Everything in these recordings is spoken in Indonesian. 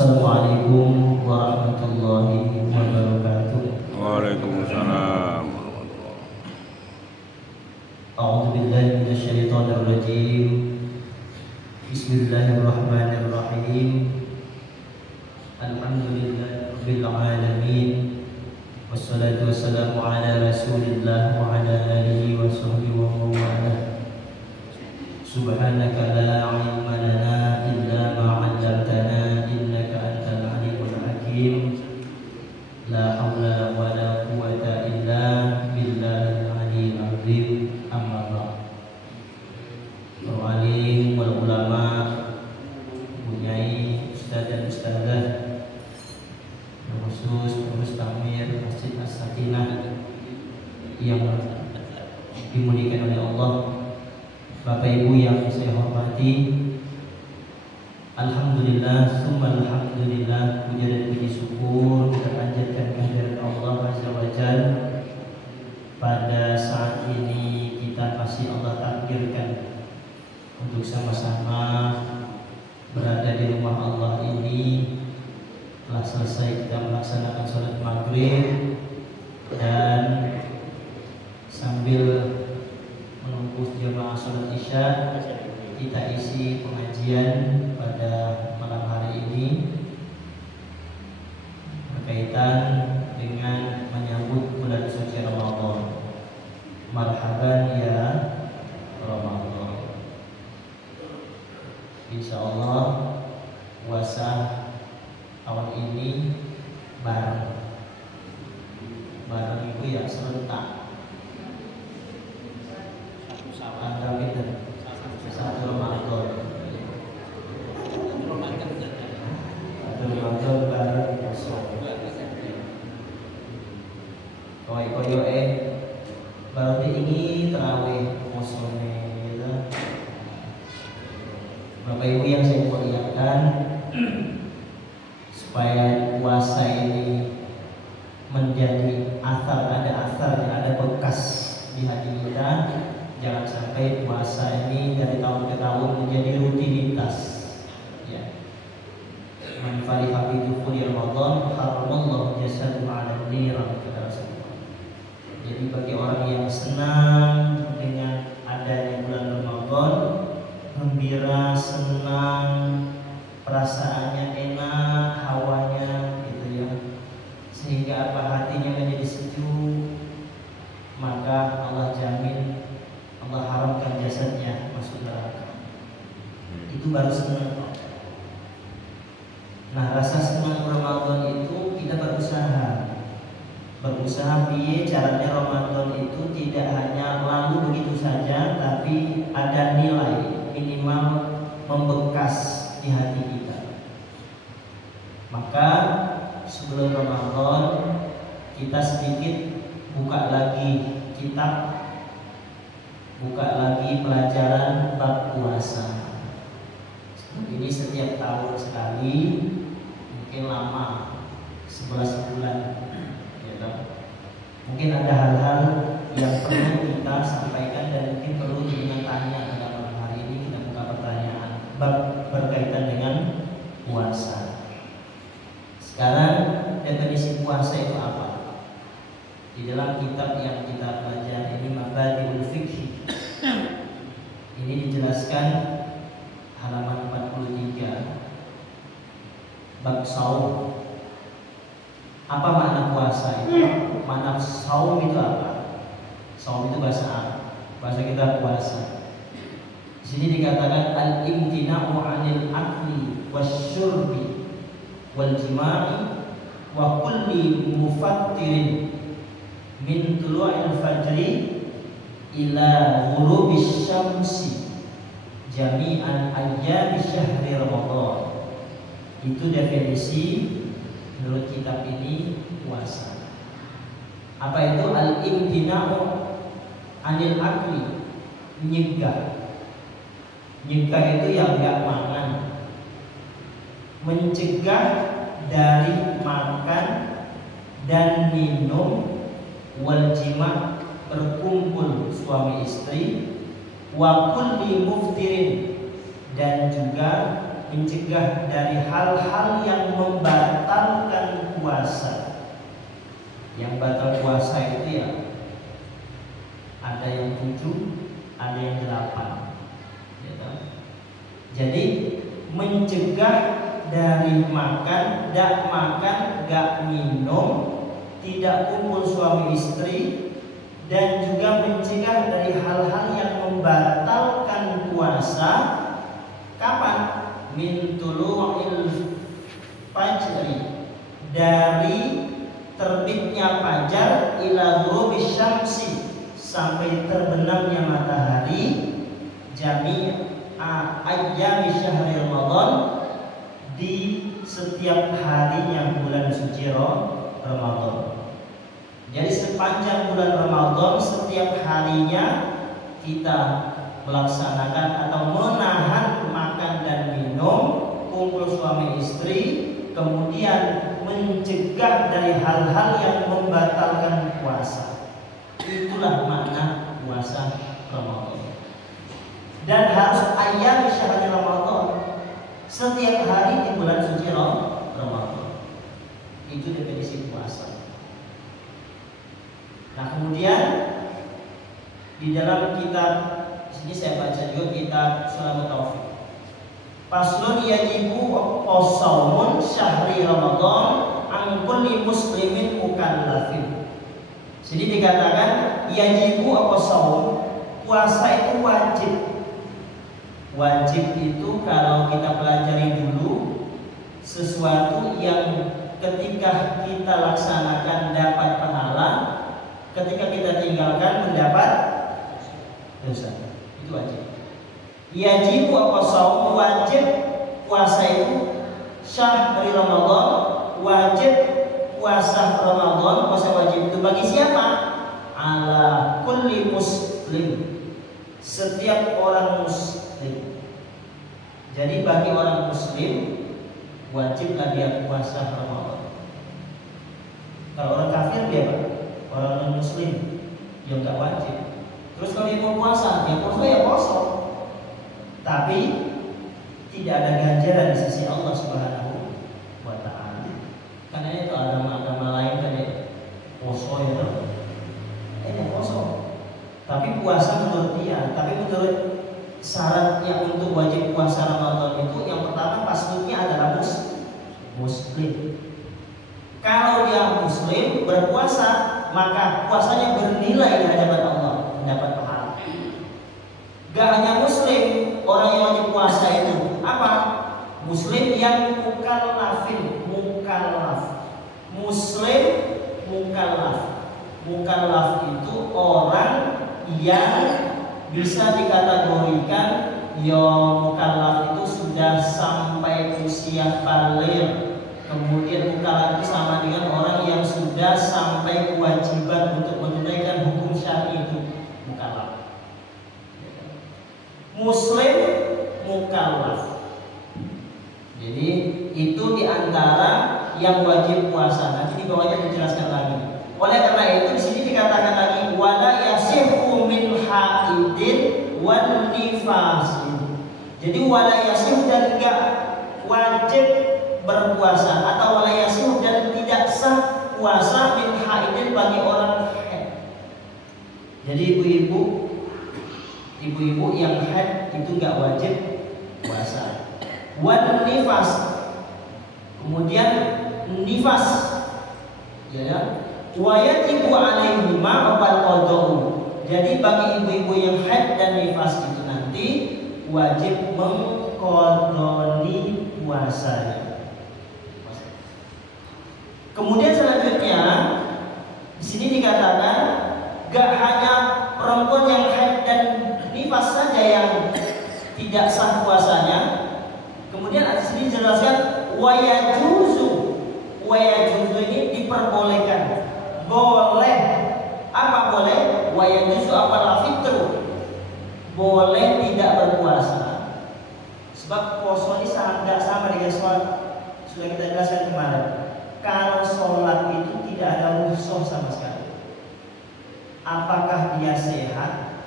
Assalamualaikum warahmatullahi wabarakatuh. Waalaikumsalam. A'udzu billahi minasyaitonir rajim. Bismillahirrahmanirrahim. Alhamdulillahirabbil alamin. Wassalatu wassalamu ala Rasulillah wa ala alihi wa sahbihi wa mawalah. Subhanaka la ilma lana illa ma 'allamtana innaka antal alimul hakim. La haula wa la quwwata illa billahil aliyyil azim. Amma ba'd. Para alim wal ulama, punyai ustaz dan ustazah, khusus pengurus takmir Masjid As-Sakinah yang dimuliakan oleh Allah, Bapak Ibu yang saya hormati, alhamdulillah, summa alhamdulillah, puja dan puji syukur kita panjatkan kehadirat Allah Azza wa Jalla. Pada saat ini kita masih Allah takdirkan untuk sama-sama berada di rumah Allah ini. Telah selesai kita melaksanakan sholat maghrib, dan sambil menunggu jemaah sholat isya, kita isi pengajian pada malam hari ini berkaitan dengan menyambut bulan suci Ramadan. Marhaban ya Ramadan. Insyaallah puasa tahun ini bareng itu ya serentak. Ada pinter satu Ramadan. Satu Ramadan bareng puasa. Koyo berarti ini terawih musuhnya gitu. Bapak Ibu yang saya muliakan, supaya puasa ini menjadi ada bekas di hati kita. Jangan sampai puasa ini dari tahun ke tahun menjadi rutinitas. Ya. Man fariha bi dukhuli Ramadan haramallahu jasadahu 'ala an-niran, kata Rasulullah. Jadi bagi orang yang senang dengan adanya bulan Ramadan, gembira, senang, perasaannya enak, hawanya gitu ya, sehingga hatinya menjadi sejuk, maka Allah jamin, Allah haramkan jasadnya masuk neraka. Itu baru senang. Nah, rasa senang Ramadan itu kita berusaha piye caranya Ramadan itu tidak hanya lalu begitu saja, tapi ada nilai minimal membekas di hati kita. Maka sebelum Ramadan kita sedikit buka lagi kitab, buka lagi pelajaran bab puasa. Ini setiap tahun sekali, mungkin lama 11 bulan ya, mungkin ada hal-hal yang perlu kita sampaikan dan mungkin perlu dengan tanya. Pada malam hari ini kita buka pertanyaan bab berkaitan dengan puasa. Sekarang definisi puasa itu apa? Di dalam kitab yang kita pelajari ini, Mabadi'ul Fiqh, ini dijelaskan halaman 43 bab saum. Apa makna puasa itu? Makna saum itu apa? Saum itu bahasa Arab, bahasa kita puasa. Di sini dikatakan al-imtina'u 'anil akli wasyurbi wal jima'i wa kulli mufattirin min tulu'il fajri ila ghurubis syamsi jami'an ayyami syahri Ramadan. Itu definisi menurut kitab ini puasa. Apa itu al-imtina'u 'anil akli? Nyegah itu yang gak makan, mencegah dari makan dan minum, wal jima' berkumpul suami istri, wa kulli muftirin, dan juga mencegah dari hal-hal yang membatalkan puasa. Yang batal puasa itu ya ada yang 7, ada yang 8, gitu. Jadi mencegah dari makan, gak makan, gak minum, tidak kumpul suami istri, dan juga mencegah dari hal-hal yang membatalkan puasa. Kapan? Min tulu'il fajri, dari terbitnya fajar ila ghurubisy syamsi, sampai terbenamnya matahari, jami'a ayyami syahri Ramadan, di setiap harinya bulan suci Ramadan. Jadi sepanjang bulan Ramadan, setiap harinya kita melaksanakan atau menahan makan dan minum, kumpul suami istri, kemudian mencegah dari hal-hal yang membatalkan puasa. Itulah makna puasa Ramadan. Dan harus ayat syahri Ramadan, setiap hari di bulan suci Ramadan. Itu definisi puasa. Nah, kemudian di dalam kitab sini saya baca juga kitab Sulamun Taufik. Faslun yajibu qaumun syahri Ramadan an kulli muslimin mukallafin. Jadi dikatakan yajibu qaum, puasa itu wajib. Wajib itu kalau kita pelajari dulu sesuatu yang ketika kita laksanakan dapat pahala, ketika kita tinggalkan mendapat dosa. Itu wajib. Yajibu qaum, wajib puasa itu syahri Ramadan, wajib puasa Ramadan, puasa wajib itu bagi siapa? Ala kulli muslim, setiap orang muslim. Jadi bagi orang muslim wajiblah dia puasa Ramadan. Kalau orang kafir dia apa? Orang non muslim dia nggak wajib. Terus kalau dia mau puasa, dia puasa ya puasa. Tapi tidak ada ganjaran di sisi Allah Subhanahu wa Ta'ala. Karena itu agama-agama lain kan ya puasa itu, puasa. Tapi puasa menurut dia, tapi menurut syaratnya untuk wajib puasa Ramadan itu yang pertama pastinya adalah muslim. Kalau dia muslim berpuasa, maka puasanya bernilai di hadapan Allah, mendapat pahala. Gak hanya muslim, orang yang wajib puasa itu apa? Muslim yang mukallaf. Muslim mukallaf. Mukallaf itu orang yang bisa dikategorikan mukallaf itu sudah sampai usia baligh. Kemudian mukallaf itu sama dengan orang yang sudah sampai kewajiban untuk menunaikan hukum syar'i itu mukallaf. Muslim mukallaf. Jadi itu diantara yang wajib puasa. Nanti di bawahnya dijelaskan lagi. Oleh karena itu di sini dikatakan lagi wala yasihu min haidin wan nifasin. Jadi wala yasihu dan enggak wajib berpuasa atau wala yasihu dan tidak sah puasa min haidin bagi orang haid. Jadi ibu-ibu yang haid itu enggak wajib puasa. Wan nifas, kemudian nifas, ya, wajibu alaihima apa qadau. Jadi bagi ibu-ibu yang haid dan nifas itu nanti wajib mengqadoni puasanya. Kemudian selanjutnya di sini dikatakan gak hanya perempuan yang haid dan nifas saja yang tidak sah puasanya. Kemudian di sini dijelaskan wayajuzu ini diperbolehkan. Boleh. Apa boleh? Wayajuzu apa fitru. Boleh tidak berpuasa. Sebab puasa ini sangat sama dengan sholat. Sudah kita jelaskan kemarin. Kalau sholat itu tidak ada rukhsah sama sekali. Apakah dia sehat,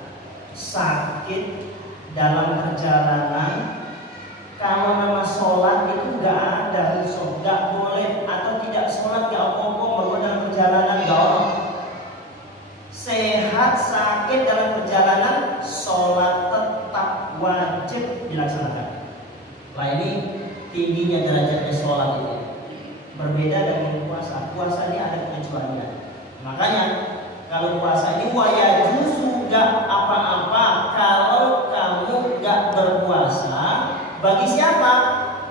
sakit, dalam perjalanan, Kalau nama sholat itu nggak ada rukhsah, nggak boleh atau tidak sholat nggak apa-apa, mau dalam perjalanan nggak apa. Sehat sakit dalam perjalanan, sholat tetap wajib dilaksanakan. Nah ini tingginya derajatnya sholat ini. Berbeda dengan puasa. Puasa ini ada pengecualian. Makanya kalau puasa ini waya juzu gak apa-apa kalau kamu gak berpuasa. Bagi siapa?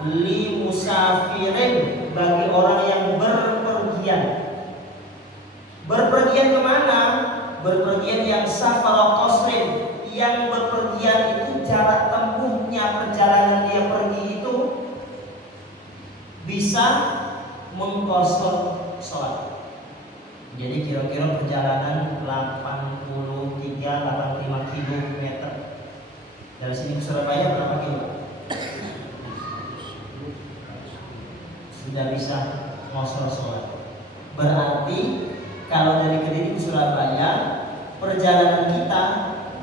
Li musafirin, bagi orang yang berpergian. Berpergian kemana? Berpergian yang safar qasrin, yang berpergian itu jarak tempuhnya perjalanan dia pergi itu bisa mengqasar sholat. Jadi kira-kira perjalanan 85 km. Dari sini ke Surabaya berapa kilo? Sudah bisa ngosor sholat. Berarti kalau dari Kediri ke Surabaya perjalanan kita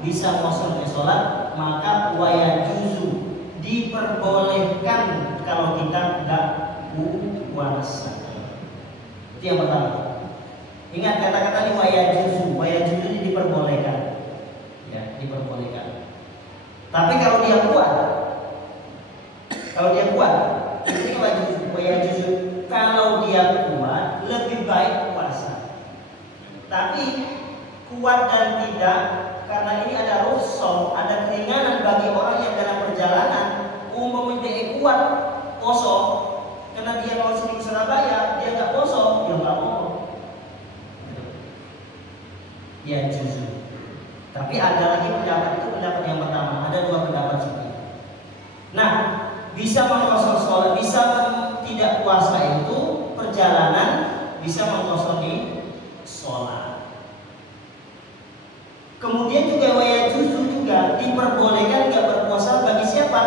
bisa ngosor ke sholat, maka waya juzu diperbolehkan kalau kita nggak puasa. Itu yang pertama. Ingat kata-kata ini waya juzu ini diperbolehkan, ya diperbolehkan. Tapi kalau dia kuat, ini waya juzu. Kalau dia kuat, lebih baik puasa. Tapi kuat dan tidak, karena ini ada rukhsah, ada keringanan bagi orang yang dalam perjalanan. Umpamanya kuat poso, karena dia mau sini ke Surabaya, dia nggak poso, dia nggak mau. Ya juzu. Tapi ada lagi pendapat, itu pendapat yang pertama. Ada dua pendapat juga. Nah, bisa mengkosor sholat, bisa tidak puasa itu perjalanan, bisa mengkosor di sholat. Kemudian juga waya juzu juga diperbolehkan nggak berpuasa bagi siapa?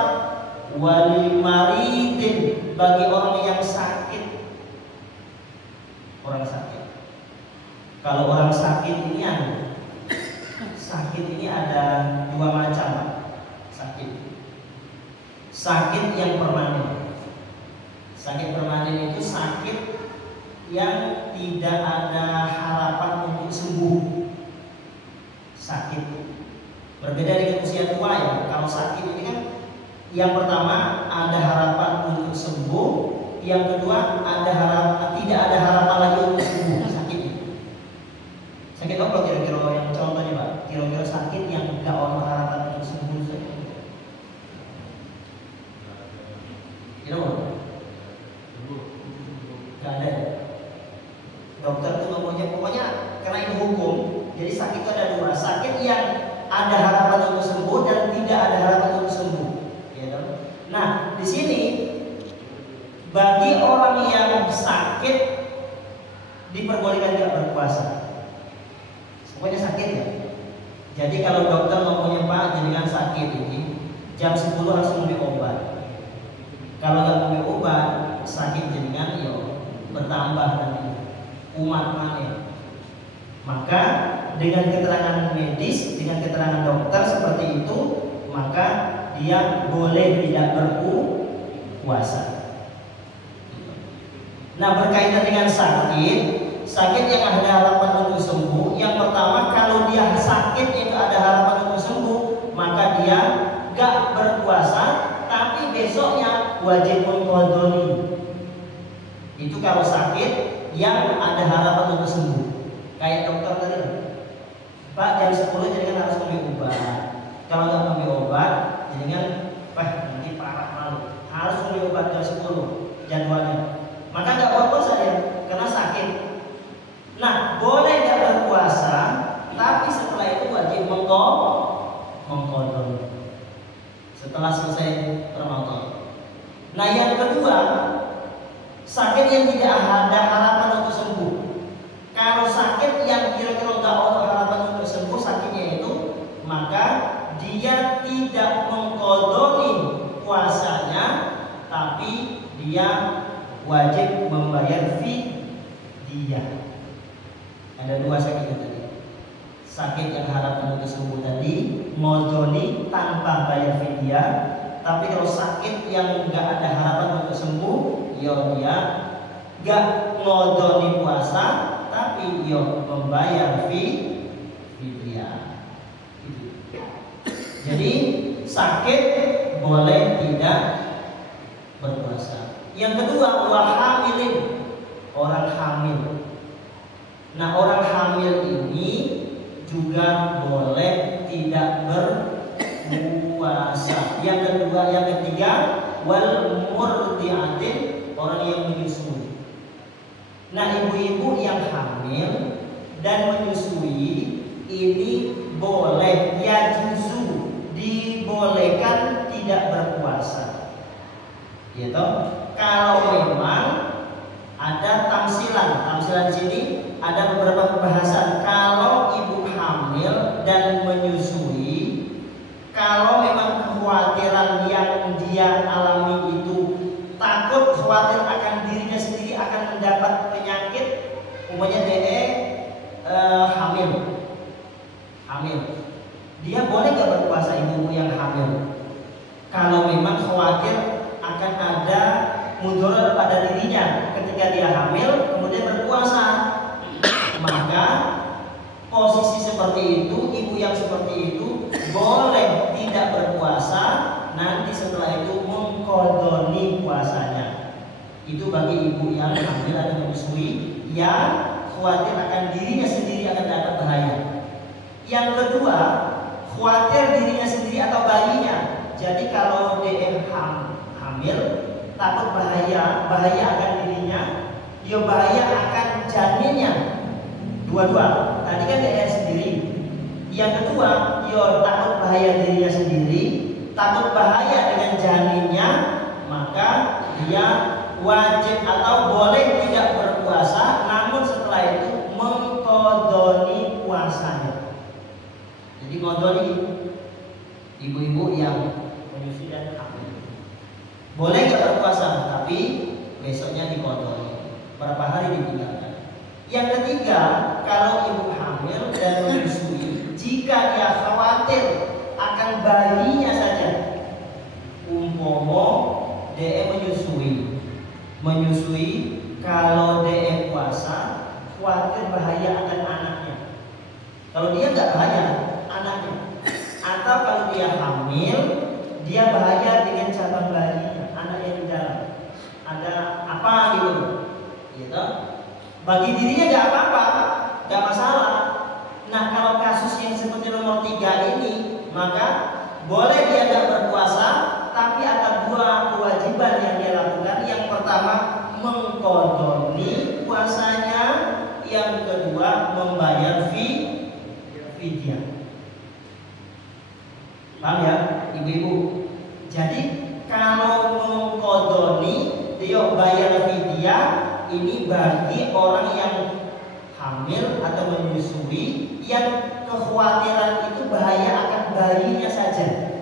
Wali maridin, bagi orang yang sakit. Orang sakit. Kalau orang sakit ini ada dua macam, Pak. Sakit yang permanen. Sakit permanen itu sakit yang tidak ada harapan untuk sembuh. Sakit berbeda dengan usia tua ya. Kalau sakit ini kan yang pertama ada harapan untuk sembuh, yang kedua tidak ada harapan lagi untuk sembuh. Sakit apa kira-kira yang contohnya Pak? Kira-kira sakit yang tidak ada harapan untuk sembuh. Gak ada. Dokter tuh ngomongnya pokoknya karena ini hukum. Jadi sakit itu ada dua. Sakit yang ada harapan untuk sembuh dan tidak ada harapan untuk sembuh. Ya, nah di sini bagi orang yang sakit diperbolehkan tidak berpuasa. Pokoknya sakit ya. Jadi kalau dokter ngomongnya Pak, jenengan sakit ini jam 10 harus minum obat. Kalau nggak minum obat, sakit jenengan bertambah nanti umat mana. Maka dengan keterangan medis, dengan keterangan dokter seperti itu, maka dia boleh tidak berpuasa. Nah berkaitan dengan sakit yang ada harapan untuk sembuh. Yang pertama, kalau dia sakit itu ada harapan untuk sembuh, maka dia gak berpuasa, tapi besoknya wajib mengqadhoni. Itu kalau sakit yang ada harapan untuk sembuh. Kayak dokter tadi, Pak jam 10 jadi kan harus minum obat. Kalau nggak minum obat, jadi kan nanti parah malu. Harus minum obat jam 10 jadwalnya. Maka nggak berpuasa dia karena sakit. Nah, boleh nggak berpuasa, tapi setelah itu wajib mengqadhoni setelah selesai Ramadan. Nah, yang kedua, sakit yang tidak ada harapan untuk sembuh. Kalau sakit yang kira-kira nggak ada harapan untuk sembuh sakitnya itu, maka dia tidak mengqadhoni puasanya, tapi dia wajib membayar fidyah. Ada dua sakit itu tadi. Sakit yang harapan untuk sembuh tadi, ngqadhoni tanpa bayar fidyah. Tapi kalau sakit yang nggak ada harapan untuk sembuh, ya dia nggak ngodoni puasa, tapi yo membayar fidyah. Jadi sakit boleh tidak berpuasa. Yang kedua, wahamilin, orang hamil. Nah, orang hamil ini juga boleh tidak berpuasa. Yang kedua, yang ketiga, wal murdi'atin, orang yang menyusui. Nah, ibu-ibu yang hamil dan menyusui ini boleh, ya juzu, dibolehkan tidak berpuasa. Gitu. Kalau memang ada tamsilan di sini ada beberapa pembahasan. Kalau ibu hamil dan menyusui, kalau memang kekhawatiran yang dia alami itu takut, khawatir akan dirinya sendiri akan mendapat penyakit, umumnya hamil, dia boleh gak berpuasa ibu yang hamil? Kalau memang khawatir akan ada mudarat pada dirinya ketika dia hamil kemudian berpuasa, maka posisi seperti itu, ibu yang seperti itu boleh tidak berpuasa, nanti setelah itu mengkodoni puasanya. Itu bagi ibu yang hamil atau menyusui yang khawatir akan dirinya sendiri akan dapat bahaya. Yang kedua, khawatir dirinya sendiri atau bayinya. Jadi kalau dia hamil takut bahaya akan dirinya, ya bahaya akan janinnya. Dua-dua. Tadi kan dia sendiri. Yang kedua, ya takut bahaya dirinya sendiri, takut bahaya dengan janinnya, maka dia wajib atau boleh tidak berpuasa, namun setelah itu mengkodoni puasanya. Jadi kodoni ibu-ibu yang menyusui dan hamil boleh gak berpuasa, tapi besoknya dikodoni, berapa hari ditinggalkan. Yang ketiga, kalau ibu hamil dan menyusui, jika dia khawatir akan bayinya saja, umpomo dia menyusui, kalau dia puasa khawatir bahaya akan anaknya. Kalau dia nggak bahaya anaknya, atau kalau dia hamil dia bahaya dengan cabang bayinya, anaknya di dalam ada apa gitu. Bagi dirinya nggak apa-apa, nggak masalah. Nah, kalau kasus yang seperti nomor 3 ini, maka boleh dia tidak berpuasa, tapi ada 2 kewajiban yang dia lakukan. Yang pertama, mengkodoni puasanya. Yang kedua, membayar fidyah. Paham ya, ibu-ibu? Jadi kalau mengkodoni, dia bayar fidyah, ini bagi orang yang hamil atau menyusui yang kekhawatiran itu bahaya akan bayinya saja,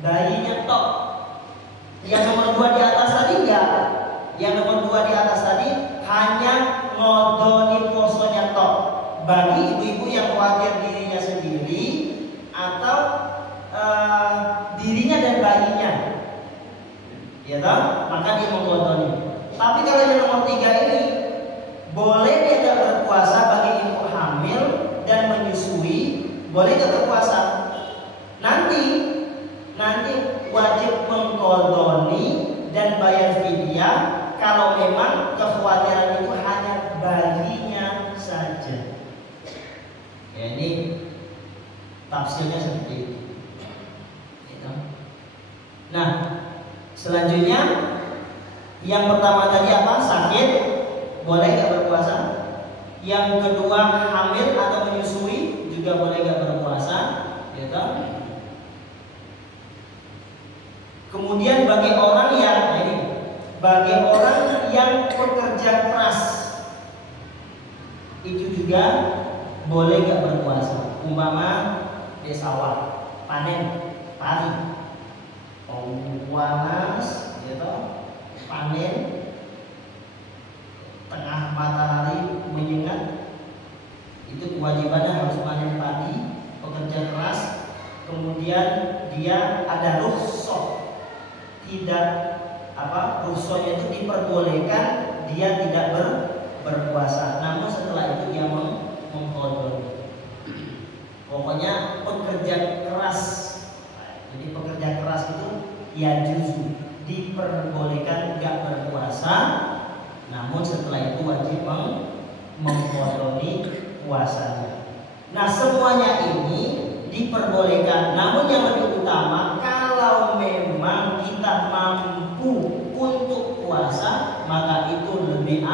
bayinya tok. Yang nomor 2 di atas tadi enggak. Yang nomor 2 di atas tadi hanya ngodoni posonya tok. Bagi ibu-ibu yang khawatir dirinya sendiri atau dirinya dan bayinya, ya toh, maka dia mengkodoni. Tapi kalau yang nomor 3 ini, boleh dia tidak berpuasa bagi ibu hamil dan menyusui, boleh tidak berpuasa. Nanti wajib mengkodoni dan bayar fidyah kalau memang kekhawatiran itu hanya baginya saja. Ya, ini tafsirnya seperti itu. Nah, selanjutnya yang pertama tadi apa? Sakit, boleh gak berpuasa. Yang kedua, hamil atau menyusui juga boleh gak berpuasa, gitu. Kemudian bagi orang yang pekerja keras itu juga boleh gak berpuasa. Umpama di sawah, panen padi, panas, gitu, panen tengah matahari menyengat, itu kewajibannya harus panen padi, pekerja keras. Kemudian dia ada rukhsah tidak rukhsahnya itu diperbolehkan dia tidak berpuasa, namun setelah itu dia mengqadha. Pokoknya pekerja keras. Jadi pekerja keras itu ya juzu diperbolehkan nggak berpuasa, namun setelah itu wajib mengqadha puasanya. Nah, semuanya ini diperbolehkan, namun yang lebih utama kalau memang kita mampu untuk puasa, maka itu lebih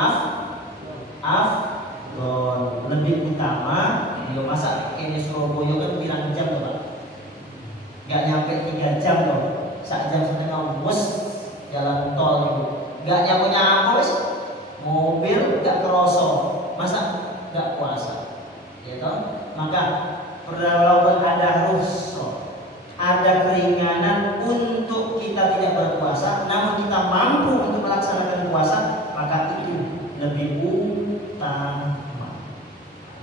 afdol, lebih utama. Yo masa ini Surabaya kan pirang jam loh Pak? Gak nyampe 3 jam loh, 1 jam setengah bus jalan tol itu. Gak nyampe wis mobil gak kerosok, masa gak puasa? Ya toh? Maka walaupun ada rukhsah, ada keringanan untuk kita tidak berpuasa, namun kita mampu untuk melaksanakan puasa, maka itu lebih utama.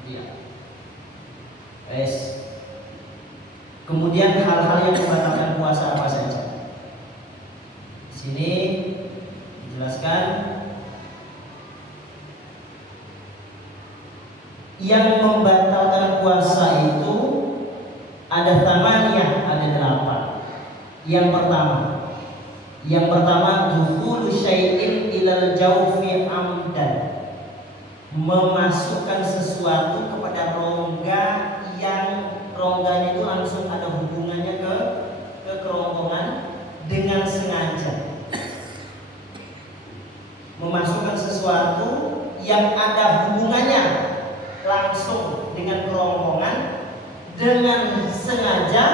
Ya. Kemudian hal-hal yang membatalkan puasa apa saja? Di sini dijelaskan yang membatalkan puasa itu ada 8, ada 8. Yang pertama dukhulu syai'in ilal jawfi amdan, memasukkan sesuatu kepada rongga yang rongganya itu langsung ada hubungannya ke kerongkongan dengan sengaja. Memasukkan sesuatu yang ada hubungannya langsung dengan kerongkongan dengan sengaja,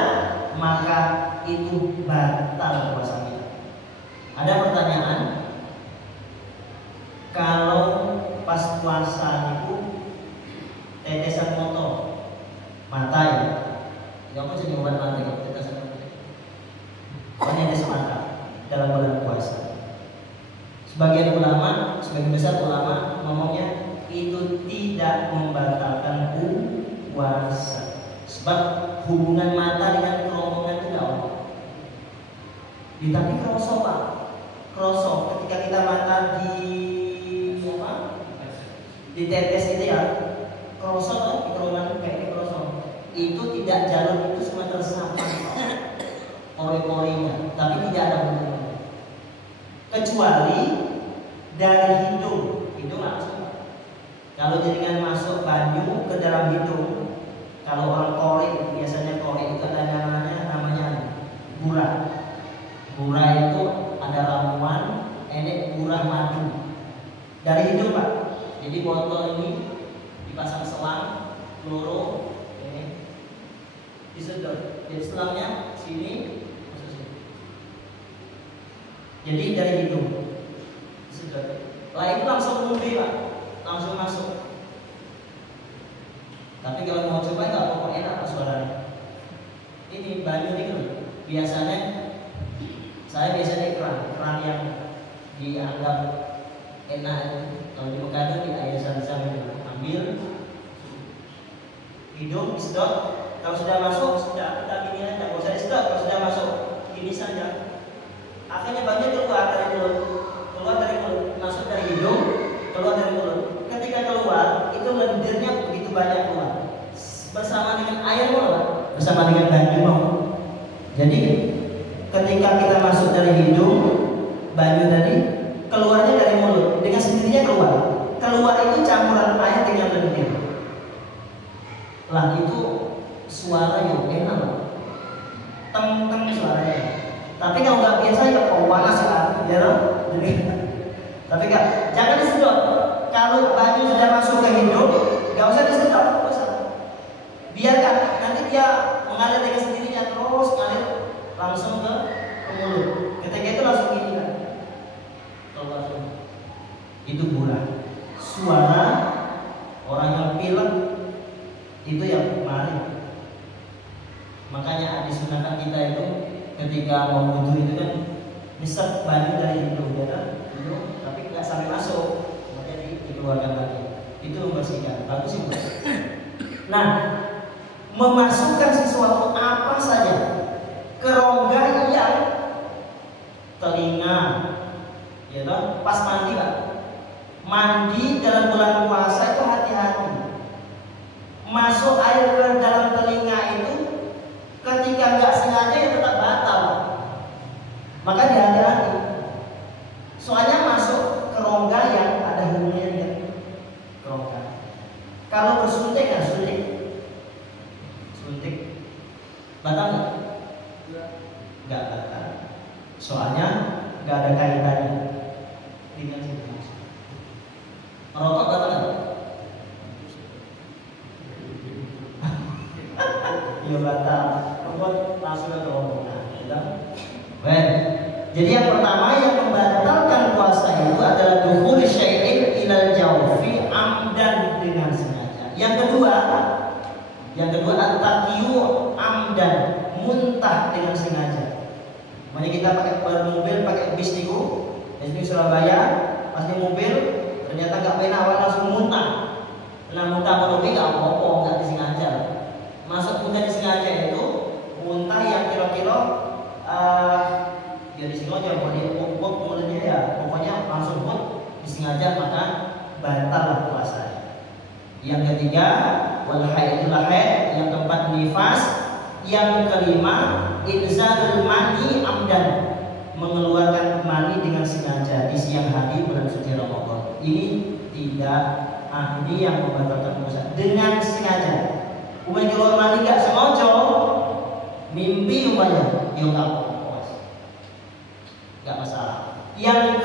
maka itu batal puasanya. Ada pertanyaan, kalau pas puasa itu tetesan mata ya apa jadi obat mata ya tetesan mata, pokoknya tetes mata dalam bulan puasa. Sebagian besar ulama ngomongnya itu tidak membatalkan puasa, sebab hubungan mata dengan kerongkongan itu tidak ada. Tapi kerosok Pak, kerosok ketika kita mata di tetes itu ya, kerosok di kerongkongan kayak ini kerosok, itu tidak jalur itu semua tersampang pori-porinya, tapi tidak ada hubungannya, kecuali dari hidung langsung. Kalau jaringan masuk banyu ke dalam hidung, kalau orang kori, biasanya kori itu ada namanya gurah. Gurah itu ada ramuan, ini gurah madu dari hidung Pak. Jadi botol ini dipasang selang, peluru ini disedot. Jadi selangnya sini, masuk sini. Jadi dari hidung disedot. Lah itu langsung ngumpi Pak, langsung masuk. Tapi kalau mau coba nggak pokok enak Pak suaranya. Ini banyu ini loh. Saya biasanya keran yang dianggap enak itu. Kalau di Mekah itu di air zam-zam itu ambil hidung disedot. Kalau sudah masuk sudah gini aja, nggak usah disedot. Kalau sudah masuk gini saja. Akhirnya banyak keluar dari mulut, masuk dari hidung, keluar dari mulut. Ketika keluar itu lendirnya begitu banyak keluar bersama dengan air mau, bersama dengan banyu mau. Jadi ketika kita masuk dari hidung, banyu tadi keluarnya dari mulut, dengan sendirinya keluar itu campuran air dengan lendir. Lah itu suara yang enak, teng suaranya. Tapi kalau nggak biasa ya panas ya loh. Jadi tapi jangan disedot. Kalau banyu sudah masuk ke hidung, nggak usah disedot, biarkan nanti dia mengalir dengan sendirinya, terus ngalir langsung ke mulut. Ketika itu langsung gini kan, itu gurah. Suara orang yang pilek itu yang kemarin. Makanya disunahkan kita itu ketika mau wudu itu kan nyesep banyu dari hidung, tapi nggak sampai masuk, kemudian dikeluarkan lagi. Itu membersihkan, bagus itu. Nah, memasukkan sesuatu apa saja ke rongga yang Batal nggak? Nggak batal. Soalnya nggak ada kaitannya dengan zina. Merokok batal nggak? Iya batal. Membuat langsung ke omongan. Baik. Jadi yang pertama yang membatalkan puasa itu adalah dukhul syai'in ilal jawfi amdan dengan sengaja. Yang kedua at-taqyu amdan, muntah dengan sengaja. Makanya kita pakai mobil, pakai bis niku, bis Surabaya, pas di mobil ternyata nggak pernah awal langsung muntah. Nah muntah mobil nggak apa-apa, nggak disengaja. Masuk muntah disengaja itu muntah yang kira-kira ya disengaja, kalau dia pokok mulanya ya pokoknya langsung buat disengaja, maka batal puasa. Yang ketiga wal haidul haid, yang keempat nifas, yang kelima inzalul mani amdan, mengeluarkan mani dengan sengaja di siang hari bulan suci Ramadan. Ini tidak ini yang membatalkan puasa dengan sengaja. Umpamanya keluar mani nggak sengaja, mimpi umpamanya, ya nggak puasa, nggak masalah. Yang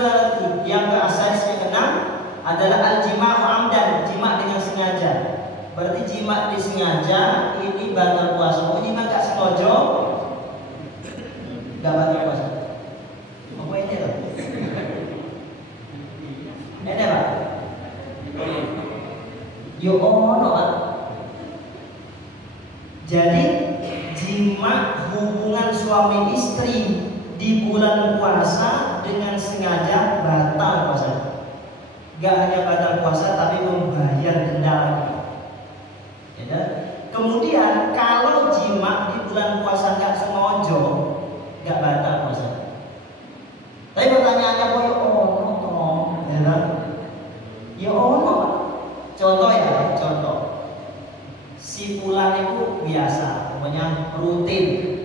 keenam adalah al-jima'u amdan, jima dengan sengaja. Berarti jima disengaja ini batal puasa. Oh jima nggak sengaja, nggak batal puasa. Apa ini loh? Ini Pak? Yo ono Pak. Jadi jima hubungan suami istri di bulan puasa dengan sengaja batal puasa. Gak hanya batal puasa tapi membayar denda. Ya, kemudian kalau jima di bulan puasa gak sengaja, gak batal puasa. Tapi pertanyaannya kok ya ono toh, ya kan? Ya ono. Contoh. Si pulang itu biasa, pokoknya rutin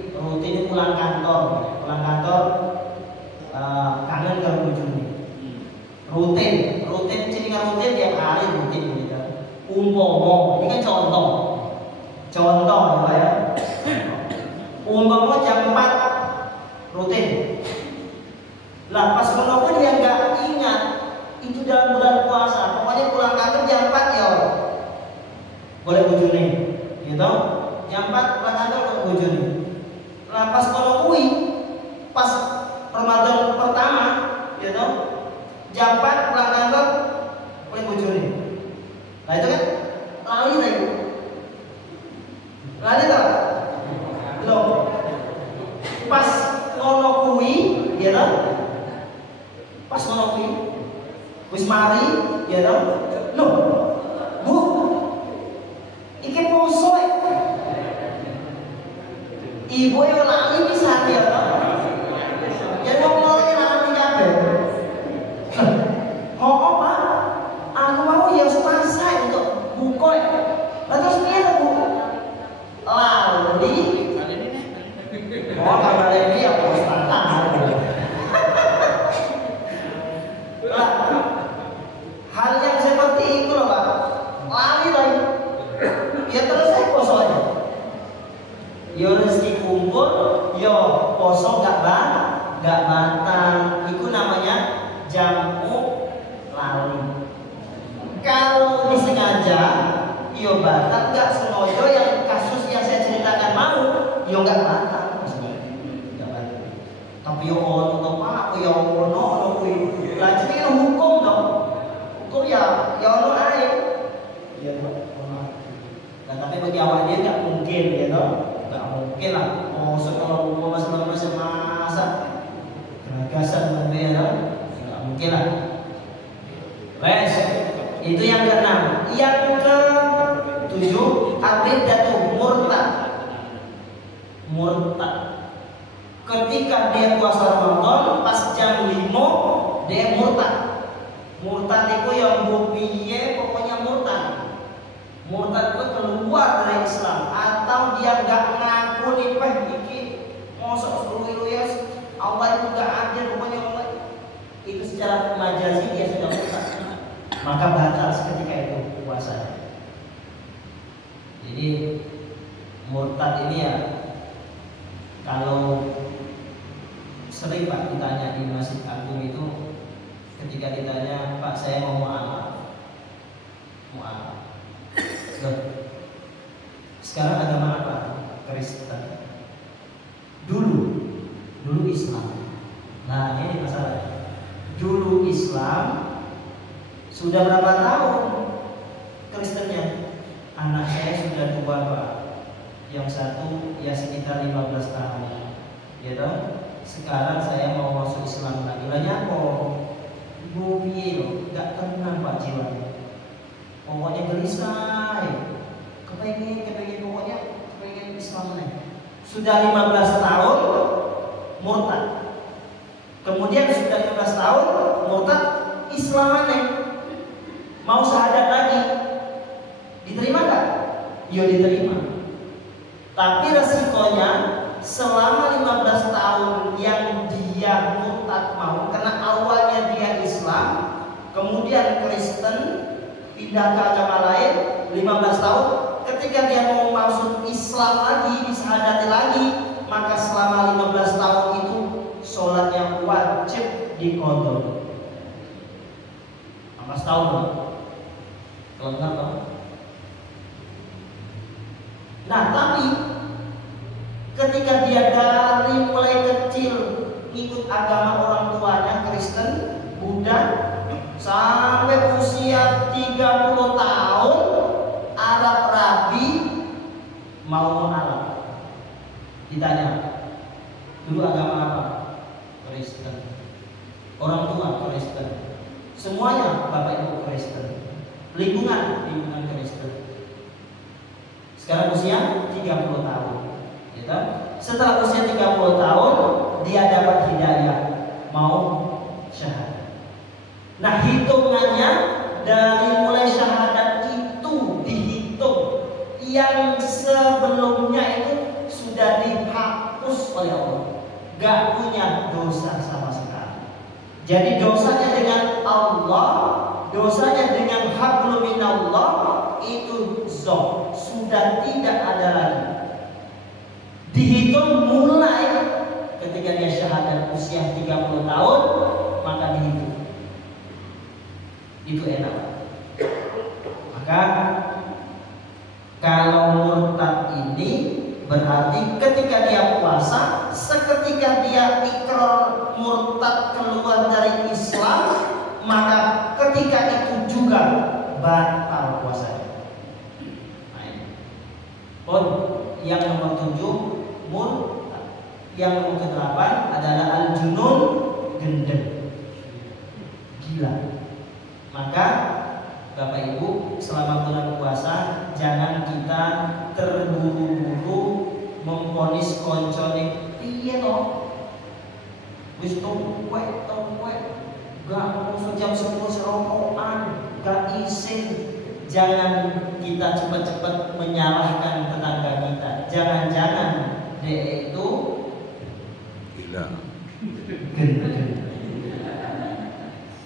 pulang kantor kangen karo bojone. Rutin ceningan rutin tiap hari rutin gitu. Umpama, ini kan contoh ya. Umpama jam 4 rutin. Lah pas menolong dia nggak ingat itu dalam bulan puasa. Pokoknya pulang kantor jam 4 ya. Boleh bojone, gitu. Jam 4 pulang kantor boleh bojone. Lah pas menolong pas Ramadan pertama, gitu. Jam 4 pulang kantor oleh bojone. Nah itu kan lali tadi. Lali tak? Loh. Pas ngono kuwi, ya toh? Pas ngono kuwi wis mari, ya toh? Loh. Bu. Iki poso. Ibu yo lali pisan ya toh? Ya ngomong lali kabeh. Oh Pak, aku mau ya puasa untuk buka. Terus piye to Bu? Lali. Oh kabar ini ya puasa. Hal yang seperti itu loh Pak. Lali lagi. Ya terus saya poso aja. Yo rezeki kumpul, yo poso gak batal. Itu namanya jamu lali. Kalau disengaja, yo batal. Gak sengaja yang kasus yang saya ceritakan mau, yo gak batal. Tapi yo ono to Pak, yo ono kuwi. Lah jenenge hukum dong. Hukum ya ono ae. Iya ono. Nah tapi bagi awak dia gak mungkin gitu. Gak mungkin lah. Oh kalau mau masa gagasan membela, gak mungkin lah. Wes, itu yang ke-6. Yang ke-7 ad-riddatu murtad. Ketika dia puasa Ramadan pas jam 5 dia murtad. Murtad itu yang piye pokoknya murtad. Murtad itu keluar dari Islam atau dia enggak ngaku nih iki mosok seluruh Allah itu enggak adil pokoknya Allah. Itu secara majazi dia sudah murtad. Maka batal seketika itu puasanya. Jadi murtad ini ya Kalau sering Pak ditanya di Masjid Agung itu, ketika ditanya, Pak saya mau mu'alaf. Sekarang agama apa? Kristen. Dulu Islam. Nah ini masalahnya. Dulu Islam, sudah berapa tahun Kristennya? Anak saya sudah 2 Pak. Yang satu ya sekitar 15 tahun. Gitu. Sekarang saya mau masuk Islam lagi. Lah kok ibu piye gak tenang Pak jiwanya. Pokoknya gelisah. Kepengen pokoknya kepengen Islam nih. Sudah 15 tahun murtad. Kemudian sudah 15 tahun murtad Islam nih. Mau syahadat lagi. Diterima gak? Ya diterima. Tapi resikonya selama 15 tahun yang dia murtad mau, karena awalnya dia Islam, kemudian Kristen, pindah ke agama lain 15 tahun, ketika dia mau masuk Islam lagi, disyahadati lagi, maka selama 15 tahun itu sholatnya wajib diqadha. 15 tahun kalau enggak. Nah tapi ketika dia dari mulai kecil ikut agama orang tuanya Kristen, Buddha, sampai usia 30 tahun Arab Rabi mau mu'alaf. Ditanya, dulu agama apa? Kristen. Orang tua Kristen. Semuanya bapak ibu Kristen. Lingkungan Kristen. Sekarang usia 30 tahun. Gitu. Setelah usia 30 tahun dia dapat hidayah, mau syahadat. Nah hitungannya dari mulai syahadat itu dihitung yang sebelumnya itu sudah dihapus oleh Allah, gak punya dosa sama sekali. Jadi dosanya dengan Allah, dosanya dengan hablum minallah itu sudah tidak ada lagi. Dihitung mulai ketika dia syahadat usia 30 tahun, maka dihitung. Itu enak. Maka kalau murtad ini berarti ketika dia puasa, seketika dia ikrar murtad keluar dari Islam, maka ketika itu juga batal puasanya. Pun yang nomor 7 murtad. Yang nomor ke-8 adalah al-junun, gendeng, gila. Maka Bapak Ibu selama bulan puasa jangan kita terburu-buru memvonis koncone piye to. Wis tuwek gak mau jam 10 serokokan, gak isin. Jangan kita cepat-cepat menyalahkan tetangga kita. Jangan-jangan dia itu gila. Gendeng.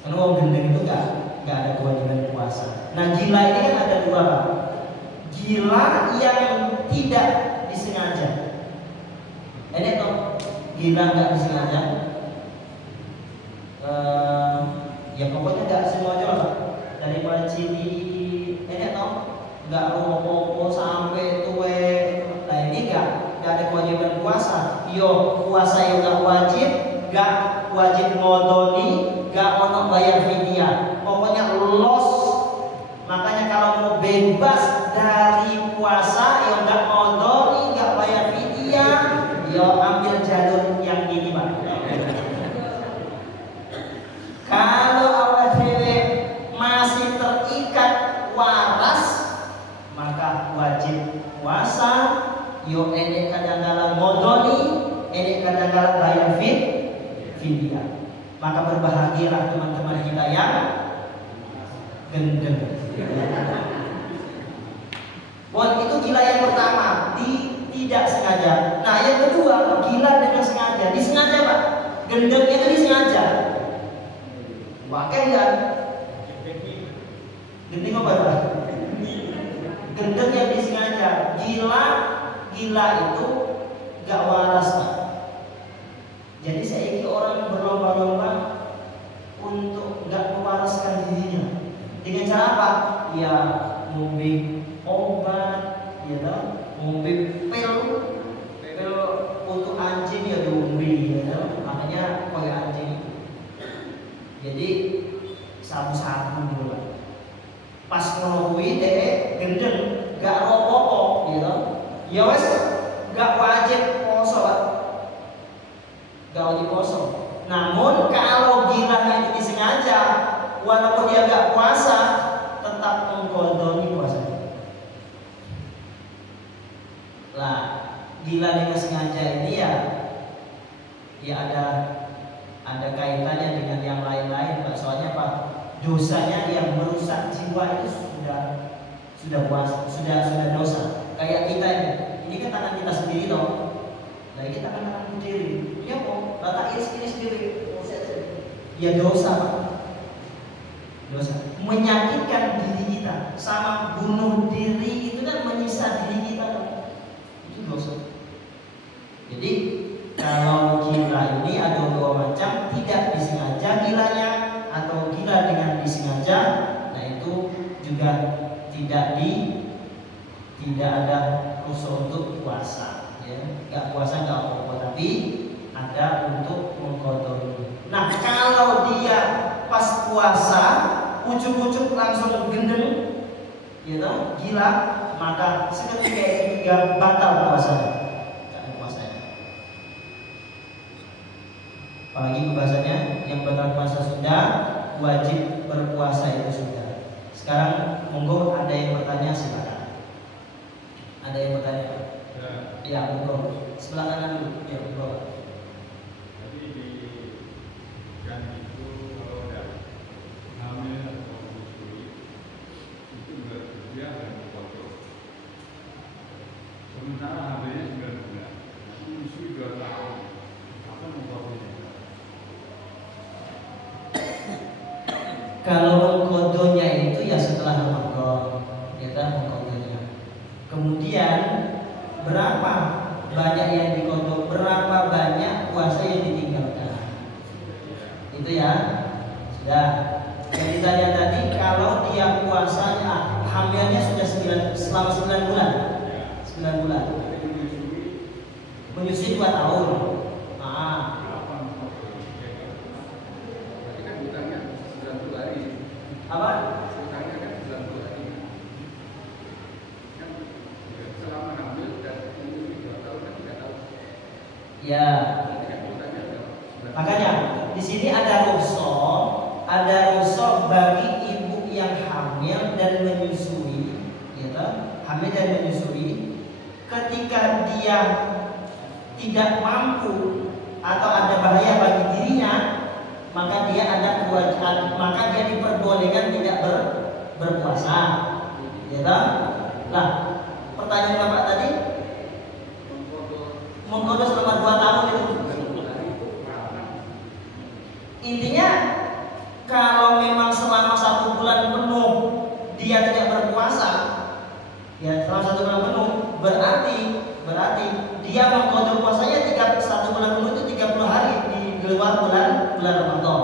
Karena orang gendeng itu gak ada kewajiban puasa. Nah gila ini kan ada 2 Pak. Gila yang tidak disengaja. Ini toh gila gak disengaja. Ya pokoknya gak sengaja lah. Dari ciri ini toh nggak romo sampai tuwe. Nah ini nggak ada kewajiban puasa. Yo puasa yang nggak wajib ngodoni, nggak ono bayar fidyah. Pokoknya los. Makanya kalau mau bebas dari puasa, yo nggak ngodoni, nggak bayar fidyah, yo ambil jalur yang ini Pak. Kalau awak dewe masih terikat waras, maka wajib puasa. Yo ini kadang-kadang ngodoni, ini kadang-kadang bayar fidyah. Maka berbahagialah teman-teman kita yang gendeng. Buat itu gila yang pertama, tidak sengaja. Nah yang kedua, gila dengan sengaja. Disengaja Pak, gendeng itu disengaja. Wakil kan? Gendeng apa Pak? Gendeng yang disengaja. Gila itu gak waras Pak. Jadi saya ini orang berlomba-lomba untuk gak mewaraskan dirinya. Dengan cara apa? Ya ngombe obat, ya toh, ngombe pil untuk anjing ya diombe, ya toh. Makanya koyo anjing. Jadi sabu-sabu gitu Pak. Pas ngono kuwi dhek gendeng, gak apa-apa, gitu. Ya wes gak wajib poso, Pak. Gak wajib poso. Namun kalau gilanya itu disengaja, walaupun dia gak puasa, tetap mengkodoni puasanya. Lah, gila dengan sengaja ini ya ada kaitannya dengan yang lain-lain, Pak. Soalnya Pak, dosanya yang merusak jiwa itu sudah puasa, sudah dosa. Kayak kita ini kan tangan kita sendiri loh. Nah ini tangan sendiri. Iya kok, letak ini sendiri. Ya dosa Pak. Dosa. Menyakitkan diri kita sama bunuh diri itu kan menyiksa diri kita. Itu dosa. Jadi kalau gila ini ada dua macam, tidak disengaja gilanya atau gila dengan disengaja, nah itu juga tidak ada khusus untuk puasa, ya. Gak puasa gak apa-apa, tapi ada untuk mengkodok. Nah kalau dia pas puasa ujuk-ujuk langsung gendeng, gitu, gila, maka seketika itu dia batal puasanya. Apalagi bahasanya yang batal puasa sudah, wajib berpuasa itu sudah. Sekarang monggo ada yang bertanya silakan. Ada yang bertanya? Ya, monggo. Sebelah kanan dulu. Ya, monggo. Jadi di kan itu kalau ada hamil atau menyusui itu dia akan dipotong. Sementara hamilnya 9 bulan, menyusui 2 tahun, apa memotongnya? Kalau mengkodonya itu ya setelah Ramadan, kita mengkodonya. Kemudian berapa banyak yang dikodok, berapa banyak puasa yang ditinggalkan, itu ya sudah. Yang ditanya tadi kalau dia puasanya hamilnya sudah selama 9 bulan, 9 bulan, menyusui 2 tahun. Apa? Utangnya kan 90 hari. Kan selama hamil dan menyusui 2 tahun kan 3 tahun. Ya. Makanya di sini ada rukhsah bagi ibu yang hamil dan menyusui, gitu. Hamil dan menyusui, ketika dia tidak mampu atau ada bahaya bagi dirinya, maka dia ada kewajiban, maka dia diperbolehkan tidak berpuasa, gitu. Nah, pertanyaan Bapak tadi, mengkodok selama 2 tahun itu. Intinya kalau memang selama 1 bulan penuh dia tidak berpuasa, ya selama 1 bulan penuh berarti dia mengkodok puasanya 1 bulan penuh itu 30 hari di luar bulan Ramadan.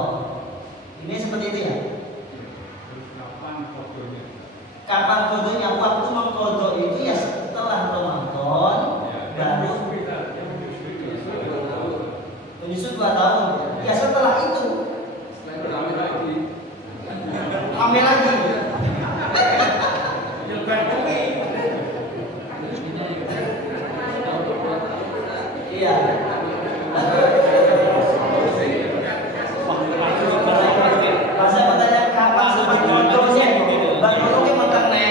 Ini seperti itu ya. Kapan kodonya? Waktu mengkodok itu ya setelah Ramadan, baru menyusui 2 tahun. Ya setelah itu hamil lagi. Iya. Masa pertanyaan kapan kodoknya? Bang kodoknya mengenai.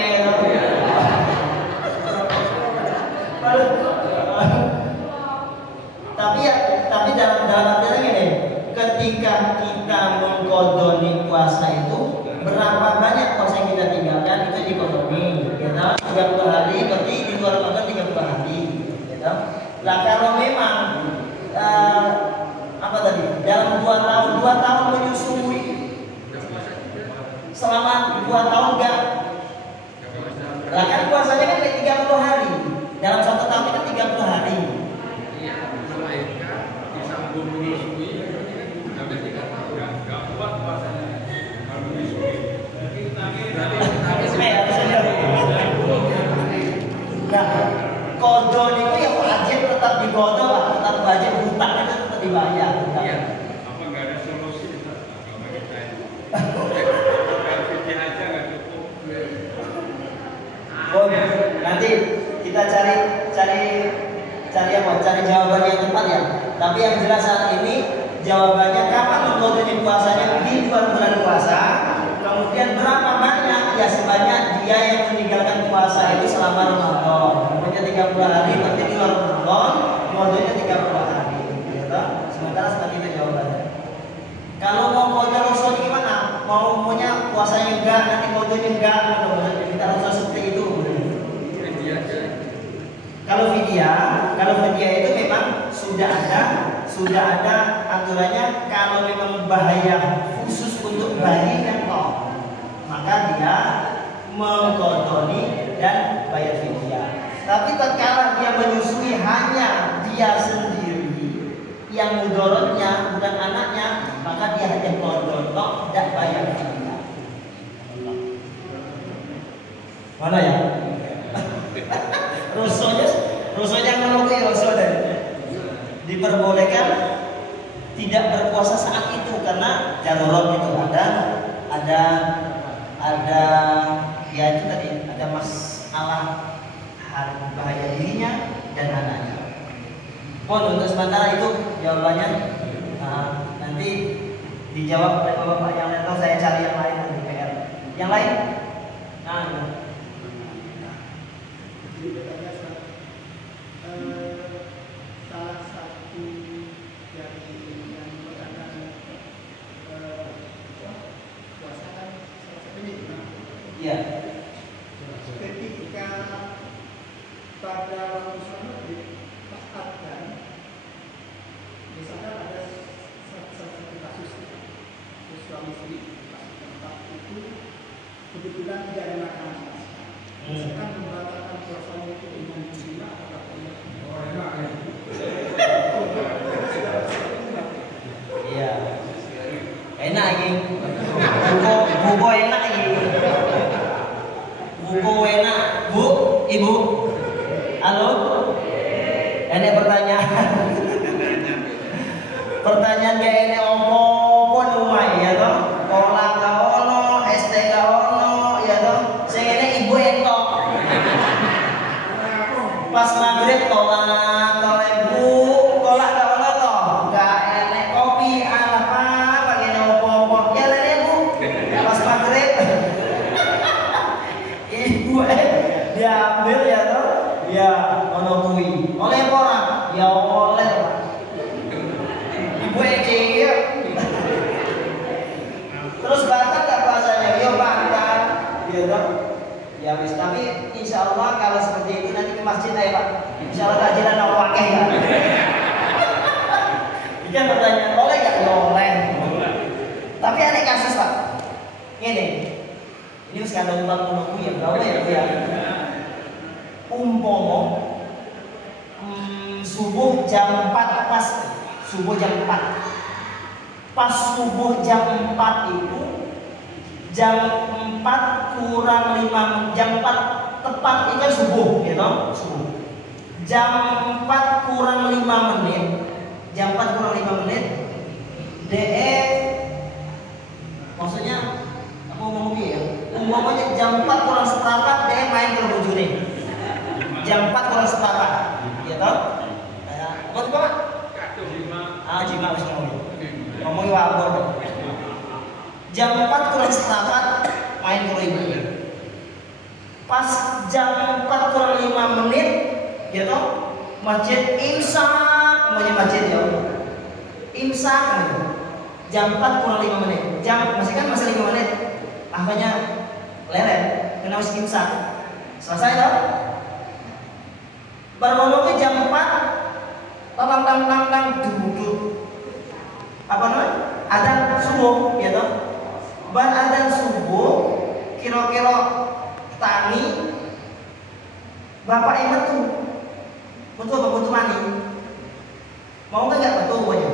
Tapi dalam artinya gini, ketika kita mengkodoni puasa itu, berapa banyak puasa yang kita tinggalkan itu dikodoni, gitu. 30 hari berarti di luar Ramadan 30 hari, gitu. Lah kalau memang apa tadi? Dalam 2 tahun menyusui, selama 2 tahun enggak. Lah kan puasanya kan 30 hari. Dalam 1 tahun kan 30 hari. difoto Pak, tetap wajib hutang itu tetap dibayar. Iya. Apa nggak ada solusi agama kita ini? Kalau video aja nggak cukup. Oh, nanti kita cari jawaban yang tepat ya. Tapi yang jelas saat ini jawabannya kapan mengkodenya puasanya di luar bulan puasa. Kemudian berapa banyak ya sebanyak dia yang meninggalkan puasa itu selama Ramadan. Umumnya 30 hari, berarti di luar Ramadan kodenya 30 hari. Ya, sementara seperti itu jawabannya. Kalau mau kode rosonya gimana? Maunya puasanya enggak, nanti kodenya enggak, atau kita harus seperti itu. Kalau vidya itu memang sudah ada aturannya. Kalau memang bahaya khusus untuk bayi yang tok, maka dia mengkodoni dan bayar vidya. Tapi tatkala dia menyusui hanya dia sendiri, yang mudorotnya bukan anaknya, maka dia hanya kodon tok, tidak bayar vidya. Mana ya? Rusonya menurut Rasul diperbolehkan tidak berpuasa saat itu karena darurat itu ada ya itu tadi ada masalah bahaya dirinya dan anaknya. Untuk sementara itu jawabannya nanti dijawab oleh bapak yang lain, atau saya cari yang lain nanti PR. Yang lain? Salah satu dari yang mengatakan puasa kan salah satu ini. Iya. Ketika pada waktu sholat ditakatkan, misalkan ada salah satu kasus suami istri tempat itu kebetulan tidak ada makanan. Misalkan membatalkan puasanya itu dengan zina atau iya, enak ini. Buku enak ini. Buku enak, Bu, Ibu. Halo. Ini pertanyaan kayak ini opo numai ya toh? Kola ka ono, ST ka ono, ya toh? Sing ini ibu entok. Pas maghrib tolak ibu, kolak gak ono toh, gak enek kopi apa, pakai opo-opo, ya lele bu, pas maghrib, ibu diambil ya toh, ya ono kui, oleh orang, ya oleh, ibu ya, terus batal gak puasanya, ya batal, ya toh. Ya wis, tapi insya Allah kalau seperti itu nanti ke masjid ya Pak. Insya Allah kajian nak pakai ya. Ini kan pertanyaan boleh gak? Boleh. Tapi ada kasus Pak. Ini sekarang ulang menunggu ya, berapa ya Bu ya? Umpomo subuh jam 4 pas subuh jam 4. Pas subuh jam 4 itu jam 4 kurang 5 jam 4 tepat itu kan subuh gitu, subuh. Jam 4 kurang 5 menit. Jam 4 kurang 5 menit DE maksudnya aku ngomong ya. Umpamanya jam 4 kurang seperempat DE main ke bojone. Jam 4 kurang seperempat. Gitu. Kayak apa tuh Pak? Jima wis ngomong wabor. Jam 4 kurang seperempat main ke ibu. Pas jam 4 kurang 5 menit gitu, masjid imsak, namanya masjid ya. Imsak gitu. Jam 4 kurang 5 menit. Masih 5 menit. Akhirnya leret, kena masih imsak. Selesai toh? Baru ke jam 4 tang duduk. Apa namanya? Adzan subuh gitu. Bar adzan subuh kira-kira tani bapak yang betul apa betul mani mau nggak betul aja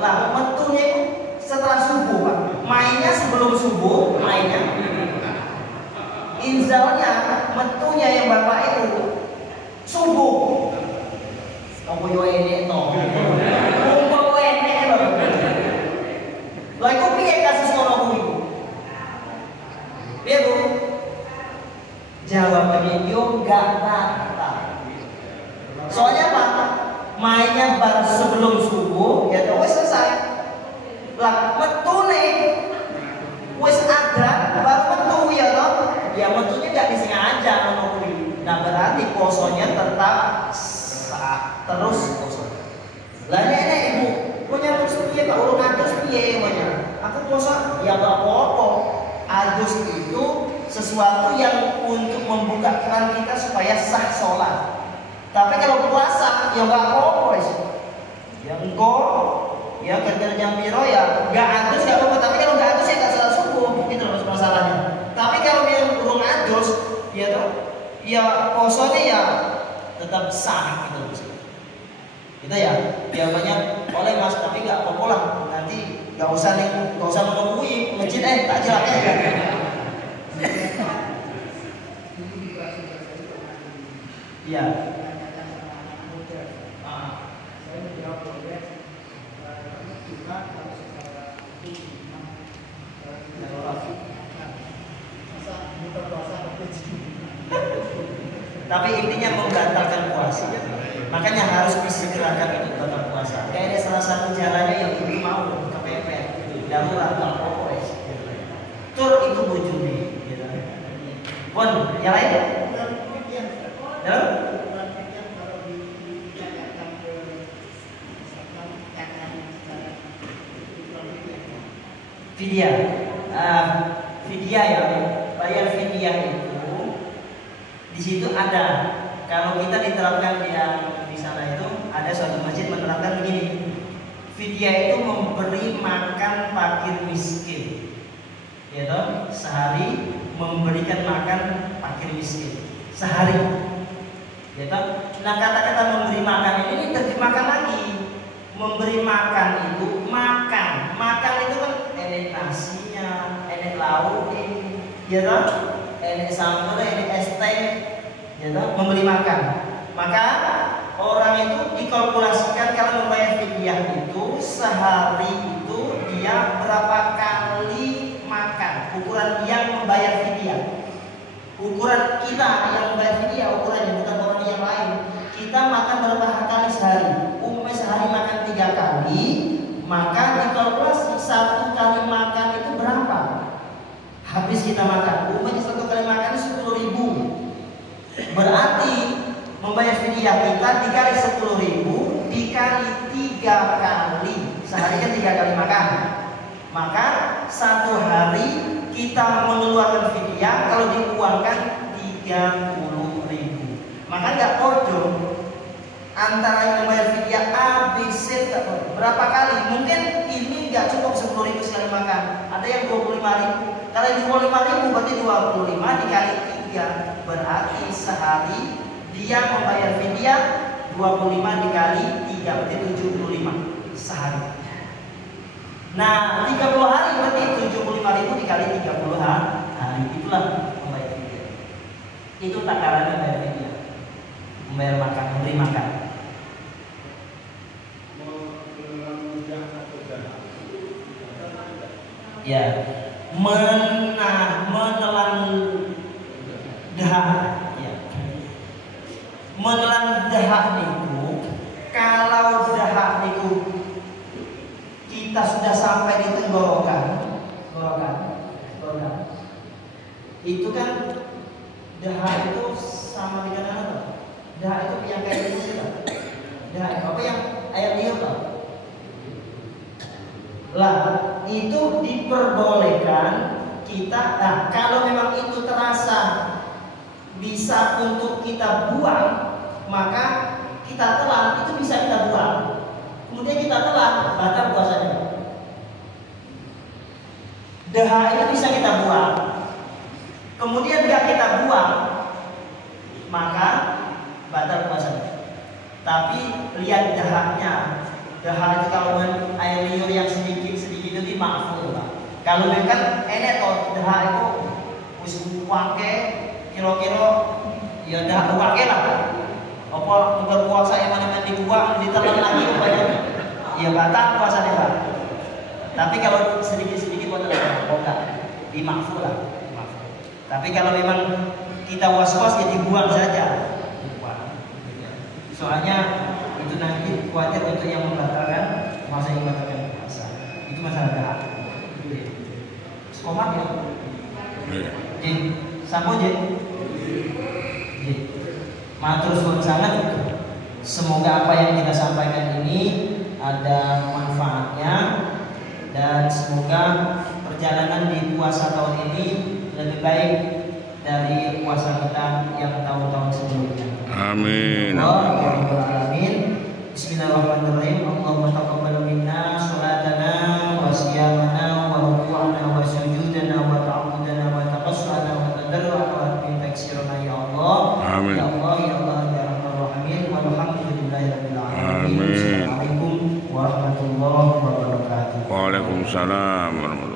lah betunya itu setelah subuh Pak, mainnya sebelum subuh mainnya inzalnya betunya yang bapak itu subuh Apa yo enek to? Apa enek lho. Lha iku piye kasus ngono kuwi? Piye Bu? Jawabannya yo gak rata. Soalnya apa? Mainnya baru sebelum subuh, ya tuh wis selesai. Lah metune wis ada baru metu ya toh. Ya metunya gak disengaja ngono kuwi. Nah berarti posonya tetap sah terus poso. Lah nek Ibu punya terus piye Pak urung adus piye monya? Aku poso ya gak apa-apa. Adus itu sesuatu yang untuk membuka keran kita supaya sah sholat. Tapi kalau puasa ya nggak apa-apa sih. Ya engkau ya kerja jam piro ya nggak adus nggak apa-apa. Tapi kalau nggak adus ya nggak salah subuh gitu loh masalahnya. Tapi kalau dia urung adus ya tuh ya posonya ya tetap sah gitu loh. Itu ya banyak oleh Mas tapi nggak apa-apa lah. Nanti nggak usah menungguin masjid tak jelas ya. Iya. Saya menjawab oleh juga kalau secara masa buka puasa tapi intinya membatalkan puasa. Makanya harus disegerakan untuk batal puasa. Kayaknya salah satu jalannya yang ibu mau kepepet darurat apa tur itu bojone gitu. Pun yang lain? Ya? Fidyah, fidyah ya, bayar fidyah itu di situ ada. Kalau kita diterapkan yang di sana itu ada suatu masjid menerapkan begini. Fidyah itu memberi makan fakir miskin, ya toh, sehari memberikan makan fakir miskin sehari, ya toh. Nah kata-kata memberi makan ini terjemahkan lagi. Memberi makan itu makan itu kan enek nasinya, enek lauknya, ya toh, enek sambal, enek es teh, ya toh, memberi makan. Maka orang itu dikalkulasikan kalau membayar fidyah itu sehari itu dia berapa kali makan. Ukuran yang membayar fidyah. Ukuran kita yang membayar fidyah ukurannya bukan orang yang lain. Kita makan berapa kali sehari? Umumnya sehari makan 3 kali. Maka dikalkulasi 1 kali makan itu berapa? Habis kita makan. Umumnya 1 kali makan 10.000. Berarti membayar fidyah kita dikali 10.000 dikali 3 kali. Sehari kan 3 kali makan. Maka 1 hari kita mengeluarkan fidyah kalau diuangkan 30.000. Maka nggak podo antara yang membayar fidyah A, B, C berapa kali. Mungkin ini nggak cukup 10.000 sekali makan. Ada yang 25.000. Kalau 25.000 berarti 25 dikali 3. Berarti sehari dia membayar fidyah 25 dikali 3 berarti 75 sehari. Nah 30 hari berarti 75.000 dikali 30 hari. Itulah membayar fidyah. Itu takarannya membayar fidyah. Membayar makan, memberi makan. Ya, menelan dahak. Ya. Menelan dahak niku, kalau dahak niku kita sudah sampai di tenggorokan, itu kan dahak itu sama dengan apa? Dahak itu yang kayak gitu sih, dahak apa yang air liur Pak? Lah itu diperbolehkan kita. Nah kalau memang itu terasa bisa untuk kita buang, maka kita telan itu bisa kita buang. Kemudian kita telan, batal puasanya. Dahak itu bisa kita buang. Kemudian gak kita buang, maka batal puasanya. Tapi lihat dahaknya. Dahak itu kalau air liur yang sedikit itu maaful Pak. Kalau memang enek toh dahak itu wis wake kira-kira ya dahak wake lah. Apa untuk puasa yang mana dikuak, ditelan lagi banyak. Ya batal puasanya Pak. Tapi kalau sedikit-sedikit buat enggak, dimakfu lah. Tapi kalau memang kita was-was ya dibuang saja. Soalnya itu nanti khawatir untuk yang membatalkan puasa. Itu masalah dahak. Sekomat ya. Jadi, sambung jadi. Matur suwun sangat. Semoga apa yang kita sampaikan ini ada manfaatnya dan semoga perjalanan di puasa tahun ini lebih baik dari puasa kita yang tahun-tahun sebelumnya. Amin. Amin. Bismillahirrahmanirrahim. Allahumma taqabbal minna sholatana wa siyamana wa ruku'ana wa sujudana wa ta'budana wa taqassana wa tadarru'ana wa taksirana ya Allah. Amin. Ya Allah ya Allah ya Rahman Rahim. Walhamdulillahirabbil alamin. Amin. Assalamualaikum warahmatullahi wabarakatuh. Waalaikumsalam warahmatullahi wabarakatuh.